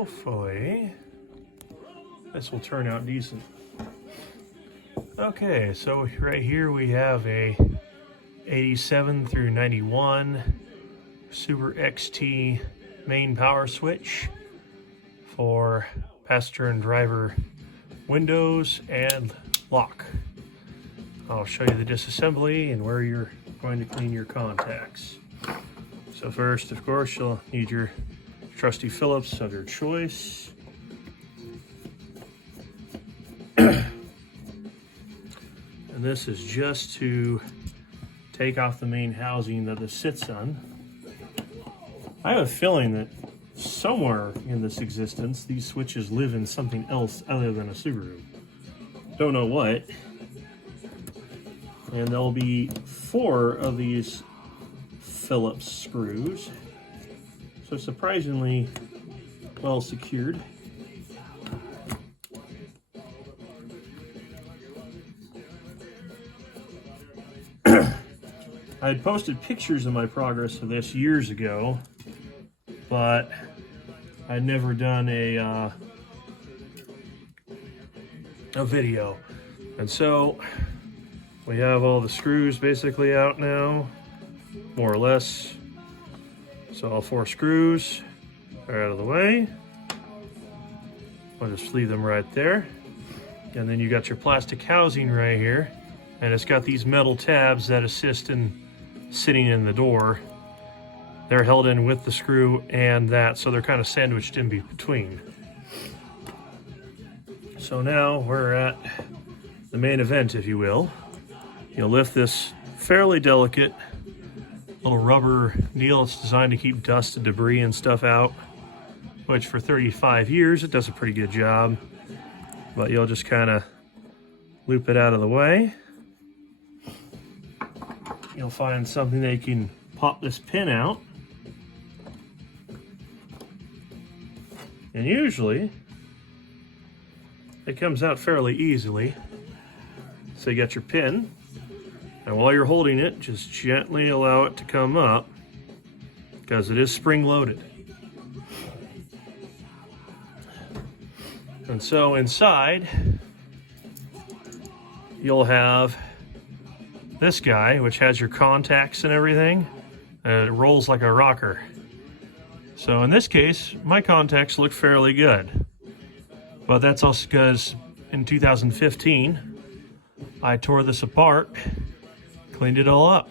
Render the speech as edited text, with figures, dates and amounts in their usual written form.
hopefully this will turn out decent. Okay, so right here we have a 87 through 91 Subaru XT main power switch for passenger and driver windows and lock. I'll show you the disassembly and where you're going to clean your contacts. So first, of course, you'll need your trusty Phillips of your choice. And this is just to take off the main housing that this sits on. I have a feeling that somewhere in this existence, these switches live in something else other than a Subaru. Don't know what. And there'll be 4 of these Phillips screws. So surprisingly well secured. I had posted pictures of my progress of this years ago, but I'd never done a video. And so we have all the screws basically out now, more or less. So all 4 screws are out of the way. I'll just leave them right there. And then you got your plastic housing right here. And it's got these metal tabs that assist in sitting in the door. They're held in with the screw and that, so they're kind of sandwiched in between. So now we're at the main event, if you will. You'll lift this fairly delicate little rubber needle. It's designed to keep dust and debris and stuff out, which for 35 years, it does a pretty good job. But you'll just kind of loop it out of the way. You'll find something that you can pop this pin out. And usually, it comes out fairly easily. So you got your pin, and while you're holding it, just gently allow it to come up, because it is spring-loaded. And so inside, you'll have this guy, which has your contacts and everything, and it rolls like a rocker. So in this case, my contacts look fairly good. But that's also because in 2015, I tore this apart, cleaned it all up.